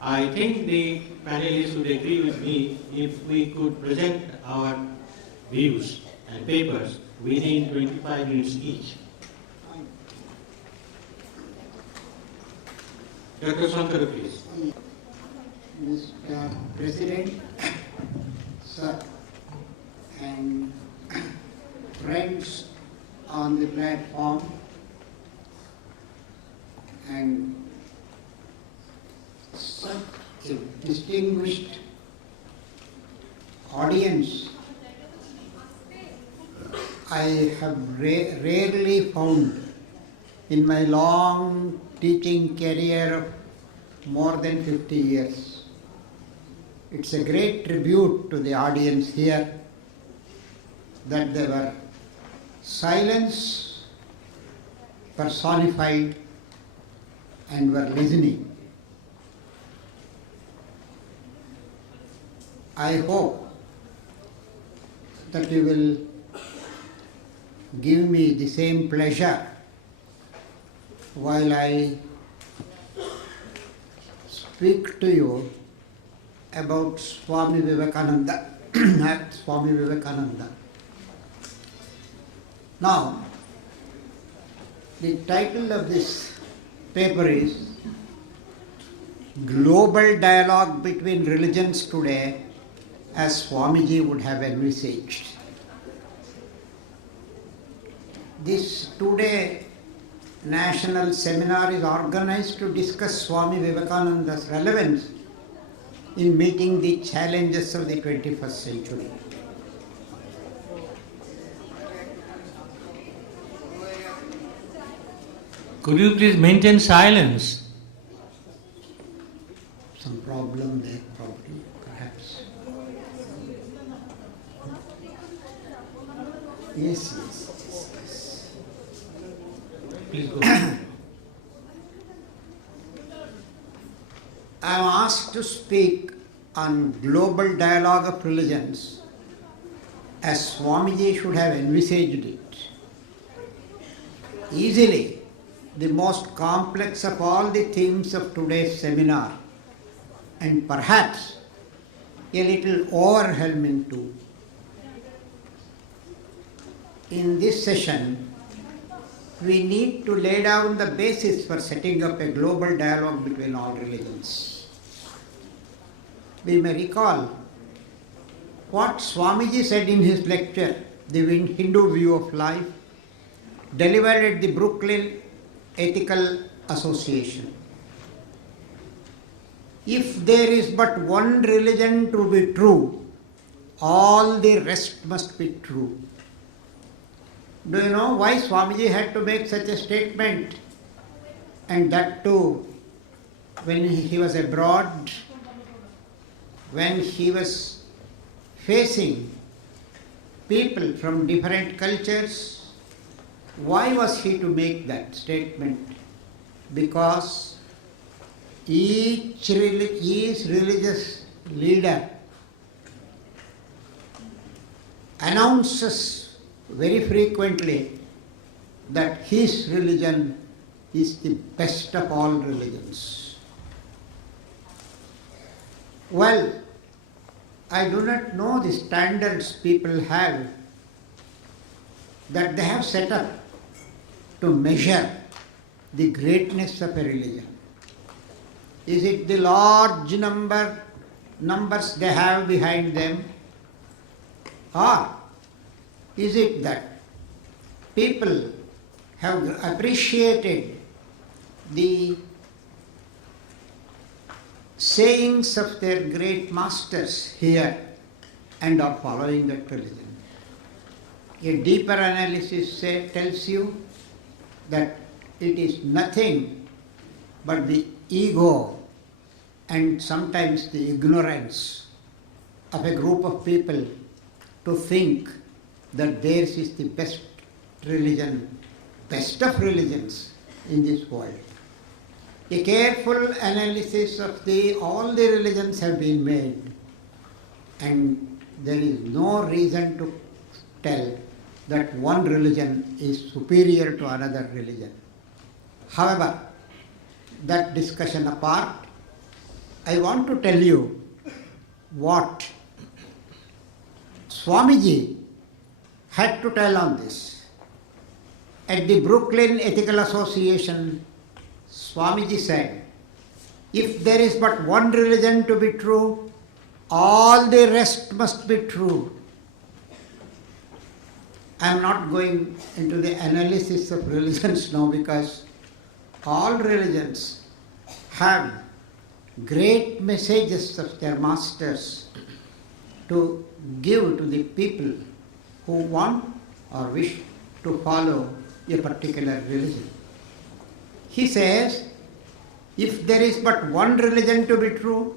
I think the panelists would agree with me if we could present our views and papers within 25 minutes each. Dr. Shankar, please. Mr. President, sir, and friends on the platform, and such a distinguished audience I have rarely found in my long teaching career of more than 50 years. It's a great tribute to the audience here that they were silence personified and were listening. I hope that you will give me the same pleasure while I speak to you about Swami Vivekananda. Swami Vivekananda. Now, the title of this paper is Global Dialogue Between Religions Today as Swamiji would have envisaged. This today national seminar is organized to discuss Swami Vivekananda's relevance in meeting the challenges of the 21st century. Could you please maintain silence? Some problem there, probably, perhaps. Yes. Please go. I am asked to speak on global dialogue of religions as Swamiji should have envisaged it. Easily, the most complex of all the themes of today's seminar, and perhaps a little overwhelming too. In this session, we need to lay down the basis for setting up a global dialogue between all religions. We may recall what Swamiji said in his lecture, The Hindu View of Life, delivered at the Brooklyn Ethical Association. If there is but one religion to be true, all the rest must be true. Do you know why Swamiji had to make such a statement? And that too, when he was abroad, when he was facing people from different cultures. Why was he to make that statement? Because each religious leader announces very frequently that his religion is the best of all religions. Well, I do not know the standards people have that they have set up to measure the greatness of a religion. Is it the large numbers they have behind them? Or is it that people have appreciated the sayings of their great masters here and are following that religion? A deeper analysis tells you that it is nothing but the ego and sometimes the ignorance of a group of people to think that theirs is the best religion, best of religions in this world. A careful analysis of all the religions have been made, and there is no reason to tell that one religion is superior to another religion. However, that discussion apart, I want to tell you what Swamiji had to tell on this. At the Brooklyn Ethical Association, Swamiji said, if there is but one religion to be true, all the rest must be true. I am not going into the analysis of religions now because all religions have great messages of their masters to give to the people who want or wish to follow a particular religion. He says, if there is but one religion to be true,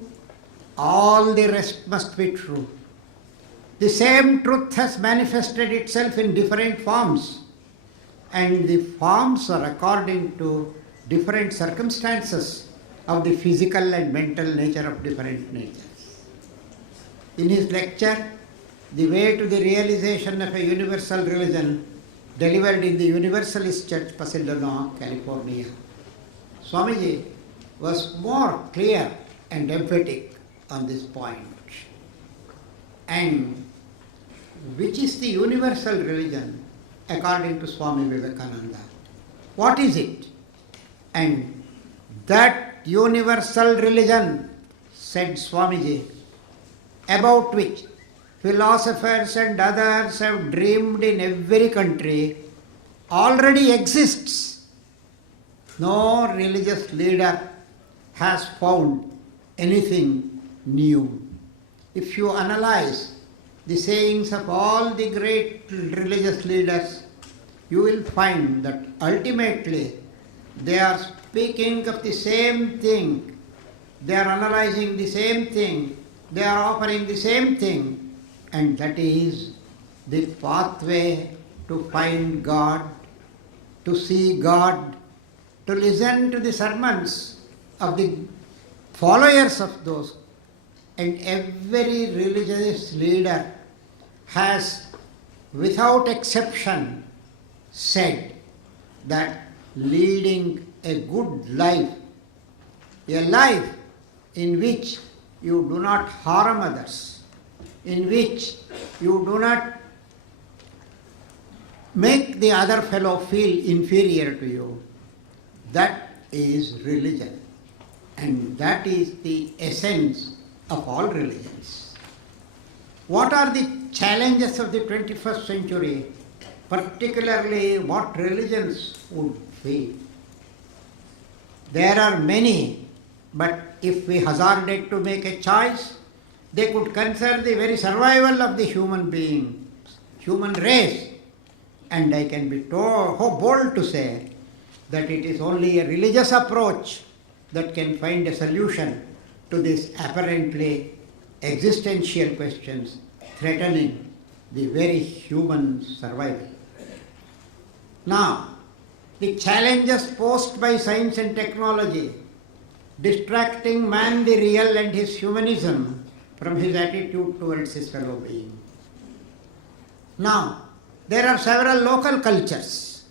all the rest must be true. The same truth has manifested itself in different forms, and the forms are according to different circumstances of the physical and mental nature of different natures. In his lecture, The Way to the Realization of a Universal Religion, delivered in the Universalist Church, Pasadena, California, Swamiji was more clear and emphatic on this point. And which is the universal religion according to Swami Vivekananda? What is it? And that universal religion, said Swamiji, about which philosophers and others have dreamed in every country, already exists. No religious leader has found anything new. If you analyze the sayings of all the great religious leaders, you will find that ultimately they are speaking of the same thing, they are analyzing the same thing, they are offering the same thing, and that is the pathway to find God, to see God, to listen to the sermons of the followers of those. And every religious leader has, without exception, said that leading a good life, a life in which you do not harm others, in which you do not make the other fellow feel inferior to you, that is religion. And that is the essence of all religions. What are the challenges of the 21st century, particularly what religions would face? There are many, but if we hazarded to make a choice, they could concern the very survival of the human being, human race. And I can be bold to say that it is only a religious approach that can find a solution to these apparently existential questions threatening the very human survival. Now, the challenges posed by science and technology, distracting man the real and his humanism from his attitude towards his fellow being. Now, there are several local cultures.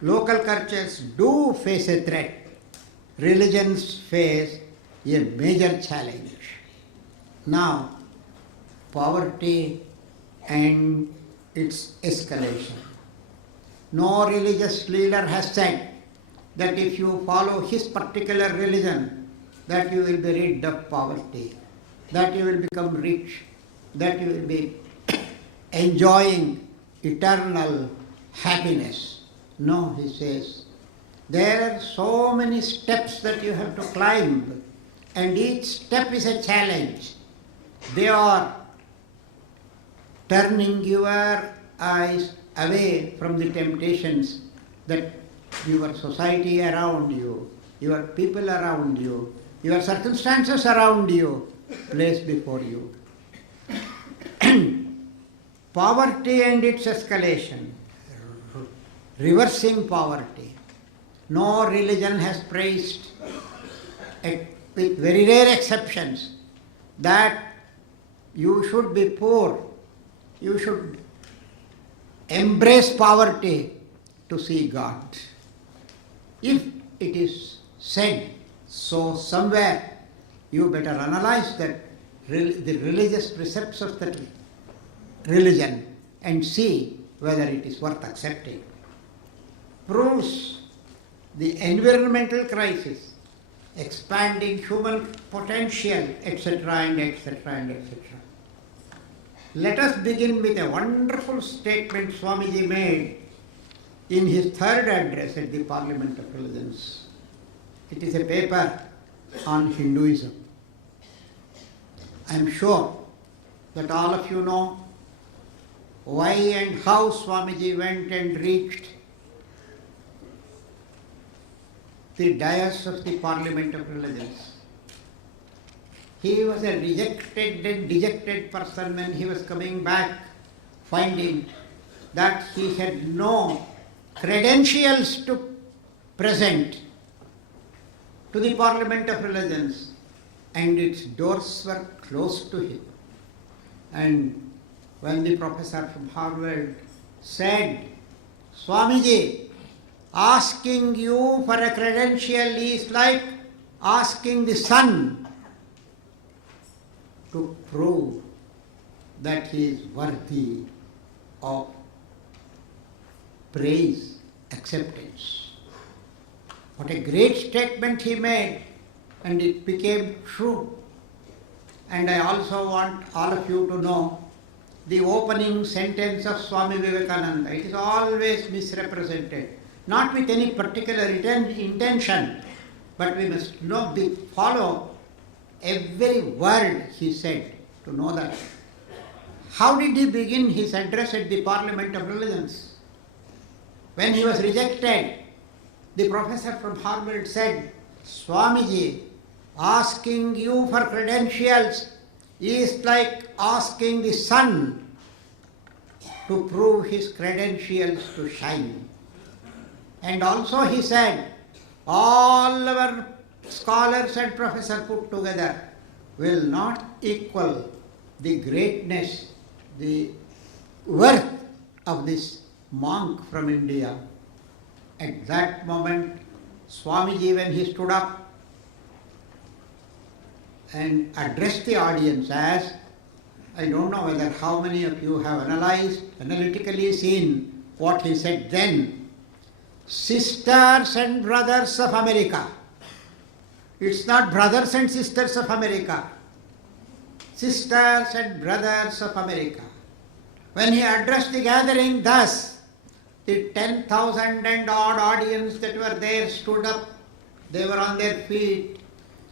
Local cultures do face a threat. Religions face a major challenge. Now, poverty and its escalation. No religious leader has said that if you follow his particular religion, that you will be rid of poverty, that you will become rich, that you will be enjoying eternal happiness. No, he says, there are so many steps that you have to climb, and each step is a challenge. They are turning your eyes away from the temptations that your society around you, your people around you, your circumstances around you place before you. Poverty and its escalation, reversing poverty. No religion has praised, with very rare exceptions, that you should be poor, you should embrace poverty to see God. If it is said so somewhere, you better analyze the religious precepts of that religion and see whether it is worth accepting. Proves the environmental crisis, expanding human potential, etc. and etc. and etc. Let us begin with a wonderful statement Swamiji made in his third address at the Parliament of Religions. It is a paper on Hinduism. I am sure that all of you know why and how Swamiji went and reached the dais of the Parliament of Religions. He was a rejected and dejected person when he was coming back, finding that he had no credentials to present to the Parliament of Religions, and its doors were closed to him. And when the professor from Harvard said, Swamiji, asking you for a credential is like asking the sun to prove that he is worthy of praise, acceptance. What a great statement he made, and it became true. And I also want all of you to know the opening sentence of Swami Vivekananda. It is always misrepresented, not with any particular intention, but we must follow every word he said to know that. How did he begin his address at the Parliament of Religions? When he was rejected, the professor from Harvard said, Swamiji, asking you for credentials is like asking the sun to prove his credentials to shine. And also he said, all our scholars and professors put together will not equal the greatness, the worth of this monk from India. At that moment, Swamiji, when he stood up and addressed the audience as, I don't know whether how many of you have analytically seen what he said then. Sisters and brothers of America. It's not brothers and sisters of America. Sisters and brothers of America. When he addressed the gathering thus, the 10,000 and odd audience that were there stood up. They were on their feet,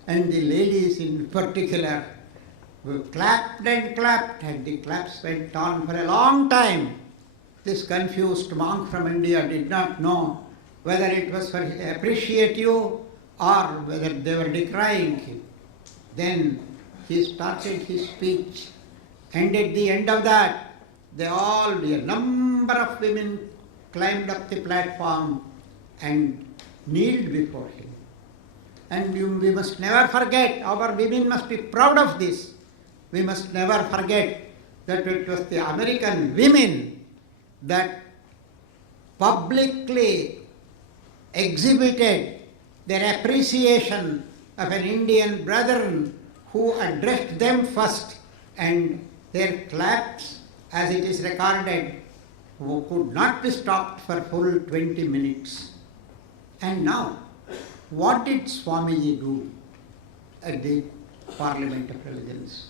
and the ladies in particular clapped and clapped, and the claps went on for a long time. This confused monk from India did not know whether it was for appreciate you or whether they were decrying him. Then he started his speech, and at the end of that, a number of women climbed up the platform and kneeled before him. And we must never forget, our women must be proud of this. We must never forget that it was the American women that publicly exhibited their appreciation of an Indian brethren who addressed them first, and their claps, as it is recorded, could not be stopped for full 20 minutes. And now, what did Swamiji do at the Parliament of Religions?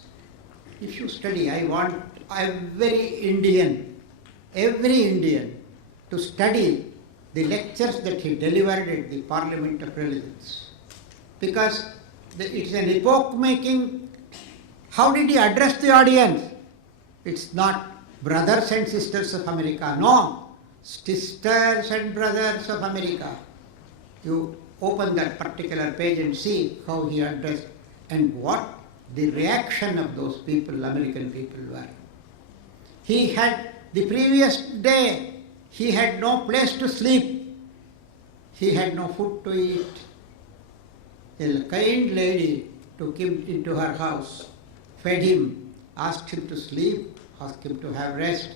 If you study, I want every Indian to study the lectures that he delivered at the Parliament of Religions. Because it's an epoch-making. How did he address the audience? It's not brothers and sisters of America. No, sisters and brothers of America. You open that particular page and see how he addressed and what the reaction of those people, American people, were. He had, the previous day, he had no place to sleep. He had no food to eat. A kind lady took him into her house, fed him, asked him to sleep, asked him to have rest,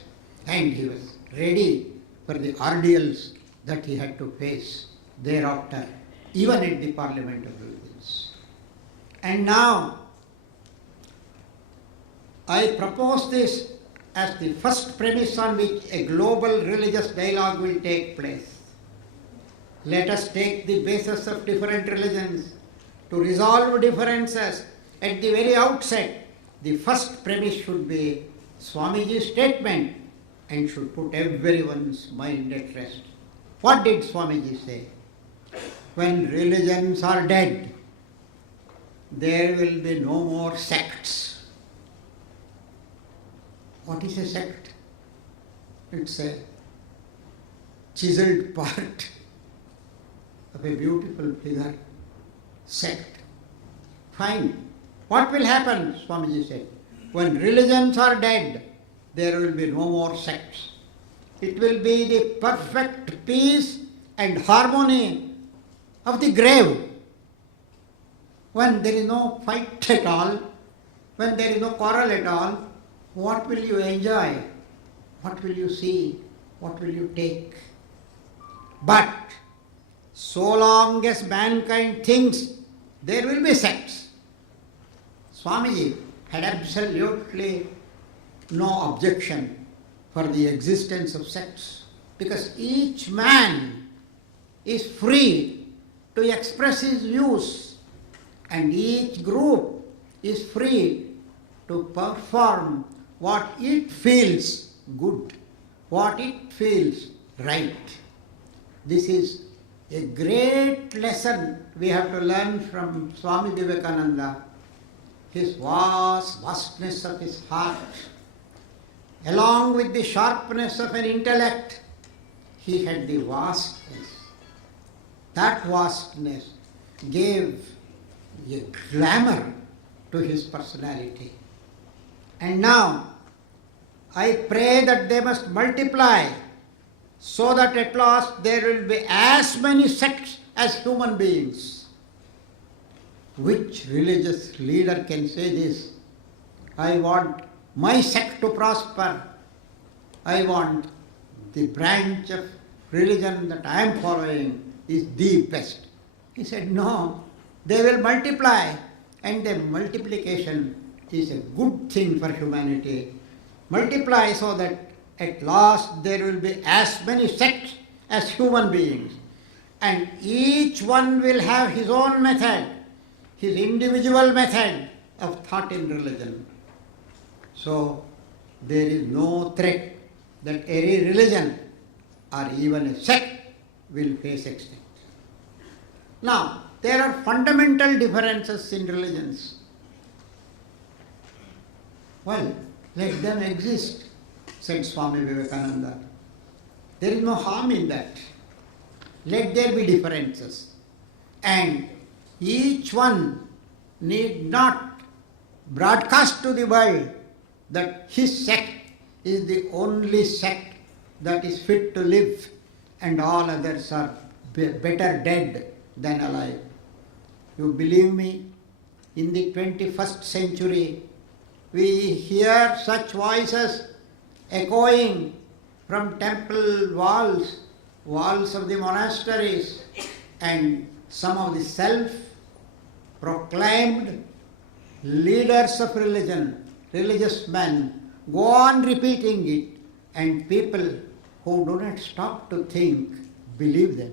and he was ready for the ordeals that he had to face thereafter, even at the Parliament of Religions. And now, I propose this as the first premise on which a global religious dialogue will take place. Let us take the basis of different religions to resolve differences at the very outset. The first premise should be Swamiji's statement and should put everyone's mind at rest. What did Swamiji say? When religions are dead, there will be no more sects. What is a sect? It's a chiseled part of a beautiful figure. Sect. Fine. What will happen? Swamiji said. When religions are dead, there will be no more sects. It will be the perfect peace and harmony of the grave. When there is no fight at all, when there is no quarrel at all, what will you enjoy? What will you see? What will you take? But so long as mankind thinks, there will be sects. Swamiji had absolutely no objection for the existence of sects, because each man is free to express his views, and each group is free to perform what it feels good, what it feels right. This is a great lesson we have to learn from Swami Vivekananda. His vastness of his heart, along with the sharpness of an intellect, he had the vastness. That vastness gave a glamour to his personality. And now, I pray that they must multiply so that at last there will be as many sects as human beings. Which religious leader can say this? I want my sect to prosper. I want the branch of religion that I am following is the best. He said, no, they will multiply, and the multiplication is a good thing for humanity. Multiply so that at last there will be as many sects as human beings, and each one will have his own method, his individual method of thought in religion. So there is no threat that any religion or even a sect will face extinction. Now, there are fundamental differences in religions. Well, let them exist, said Swami Vivekananda. There is no harm in that. Let there be differences. And each one need not broadcast to the world that his sect is the only sect that is fit to live and all others are better dead than alive. You believe me, in the 21st century, we hear such voices echoing from temple walls, walls of the monasteries, and some of the self-proclaimed leaders of religion, religious men, go on repeating it, and people who do not stop to think believe them.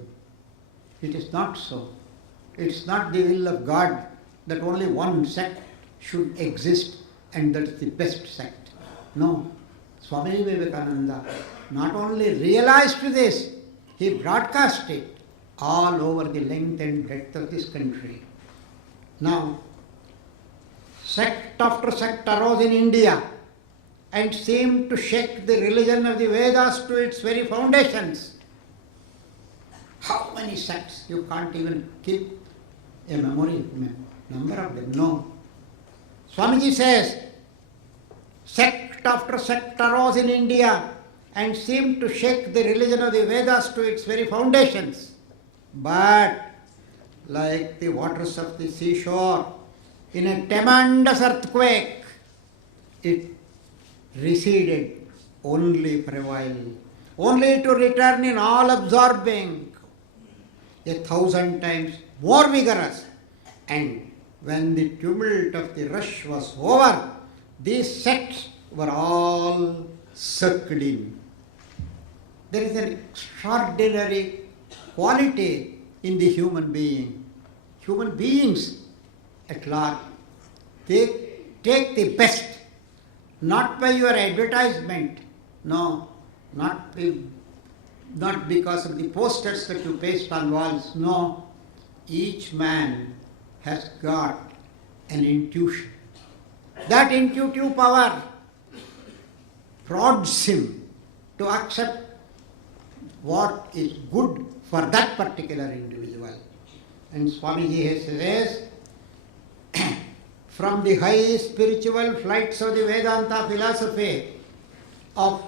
It is not so. It's not the will of God that only one sect should exist and that is the best sect. No. Swami Vivekananda not only realized this, he broadcast it all over the length and breadth of this country. Now, sect after sect arose in India and seemed to shake the religion of the Vedas to its very foundations. How many sects? You can't even keep a memory, number of them. No. Swamiji says, sect after sect arose in India and seemed to shake the religion of the Vedas to its very foundations. But, like the waters of the seashore, in a tremendous earthquake, it receded only for a while, only to return in all-absorbing, 1,000 times more vigorous and when the tumult of the rush was over, these sects were all circled in. There is an extraordinary quality in the human being. Human beings at large, they take the best, not by your advertisement, no, not because of the posters that you paste on walls, no. Each man has got an intuition. That intuitive power prods him to accept what is good for that particular individual. And Swamiji says, from the high spiritual flights of the Vedanta philosophy, of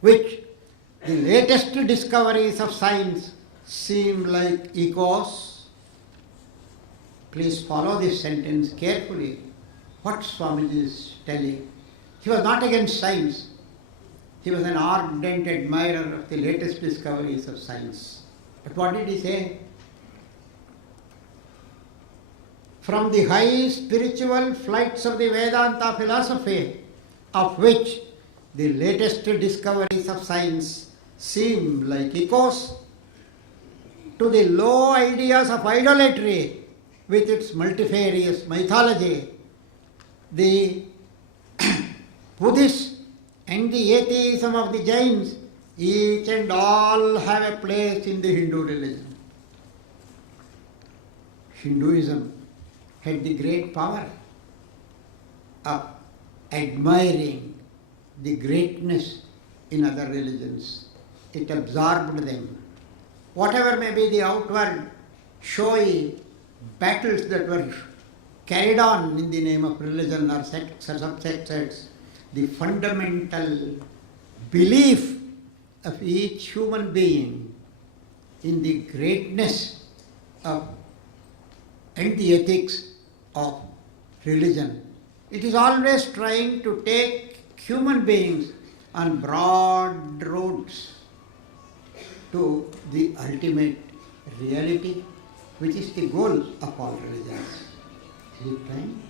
which the latest discoveries of science seem like echoes. Please follow this sentence carefully. What Swamiji is telling. He was not against science. He was an ardent admirer of the latest discoveries of science. But what did he say? From the high spiritual flights of the Vedanta philosophy, of which the latest discoveries of science seem like echoes, to the low ideas of idolatry with its multifarious mythology, the Buddhists and the atheism of the Jains, each and all have a place in the Hindu religion. Hinduism had the great power of admiring the greatness in other religions. It absorbed them. Whatever may be the outward showy battles that were carried on in the name of religion or sects or subsects, the fundamental belief of each human being in the greatness of and the ethics of religion. It is always trying to take human beings on broad roads to the ultimate reality, which is the goal of all religions. Is it time?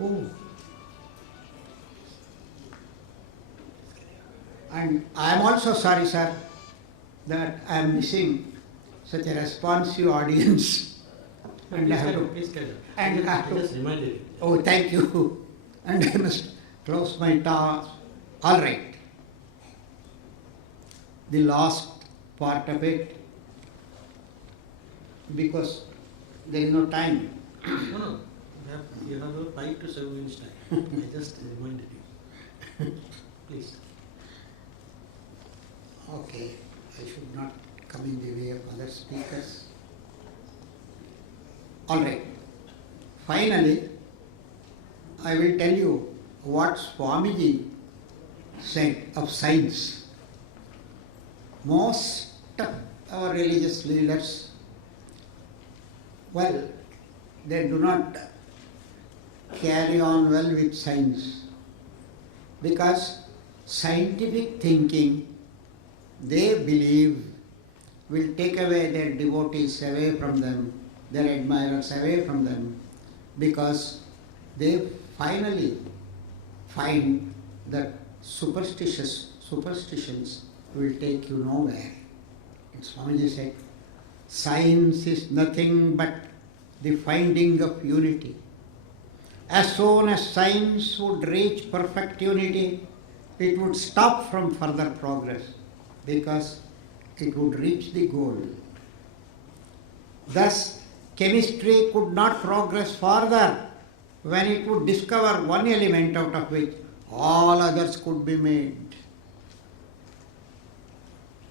Oh. And I am also sorry, sir, that I am missing such a responsive audience. And I have to, and I have to, just reminded you. oh, thank you. And I must close my talk. All right. The last part of it, because there is no time. No. You have a 5 to 7 minutes time. I just reminded you. Please. Okay, I should not come in the way of other speakers. All right. Finally, I will tell you what Swamiji said of science. Most of our religious leaders, well, they do not carry on well with science because scientific thinking, they believe, will take away their devotees away from them, their admirers away from them, because they finally find that superstitions will take you nowhere. And Swamiji said, science is nothing but the finding of unity. As soon as science would reach perfect unity, it would stop from further progress because it would reach the goal. Thus, chemistry could not progress further when it would discover one element out of which all others could be made.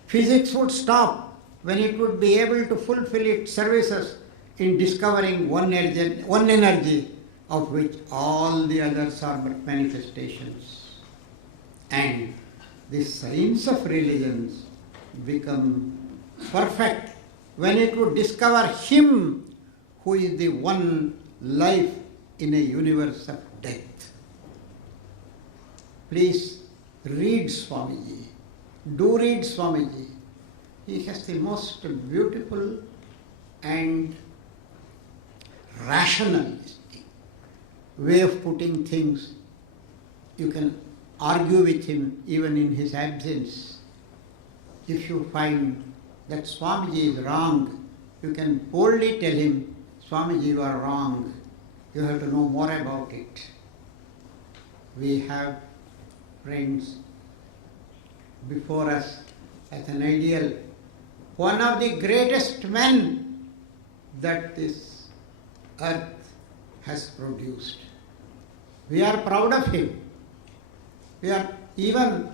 Physics would stop when it would be able to fulfill its services in discovering one energy of which all the others are but manifestations. And the science of religions become perfect when it would discover Him who is the one life in a universe of death. Please read Swamiji. Do read Swamiji. He has the most beautiful and rationalistic way of putting things. You can argue with him even in his absence. If you find that Swamiji is wrong, you can boldly tell him, Swamiji, you are wrong. You have to know more about it. We have friends before us as an ideal. One of the greatest men that this earth has produced. We are proud of him. We are, even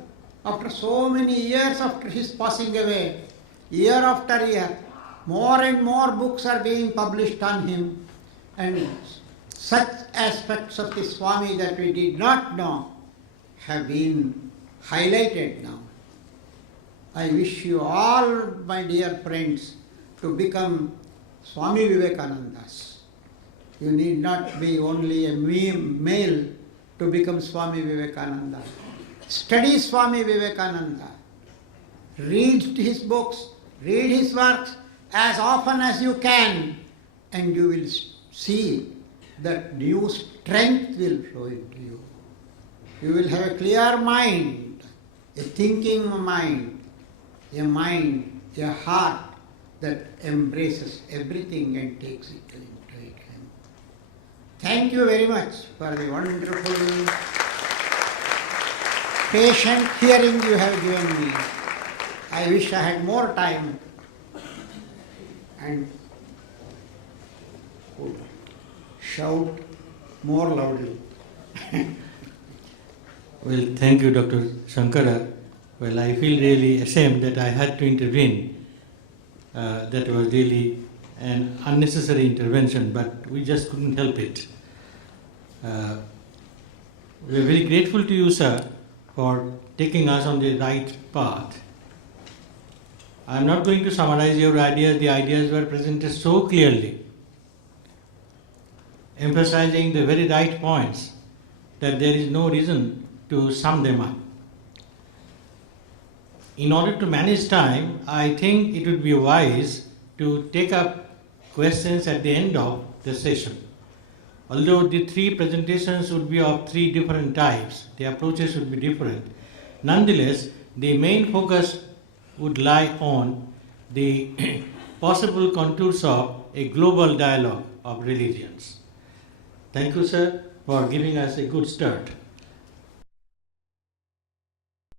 after so many years after his passing away, year after year, more and more books are being published on him, and such aspects of the Swami that we did not know have been highlighted now. I wish you all, my dear friends, to become Swami Vivekanandas. You need not be only a male to become Swami Vivekananda. Study Swami Vivekananda. Read his books, read his works as often as you can, and you will see that new strength will flow into you. You will have a clear mind, a thinking mind, a heart that embraces everything and takes it into it. Thank you very much for the wonderful, patient hearing you have given me. I wish I had more time and could shout more loudly. Well, thank you, Dr. Shankara. Well, I feel really ashamed that I had to intervene. That was really an unnecessary intervention, but we just couldn't help it. We are very grateful to you, sir, for taking us on the right path. I am not going to summarize your ideas. The ideas were presented so clearly, emphasizing the very right points that there is no reason to sum them up. In order to manage time, I think it would be wise to take up questions at the end of the session. Although the three presentations would be of three different types, the approaches would be different. Nonetheless, the main focus would lie on the possible contours of a global dialogue of religions. Thank you, sir, for giving us a good start.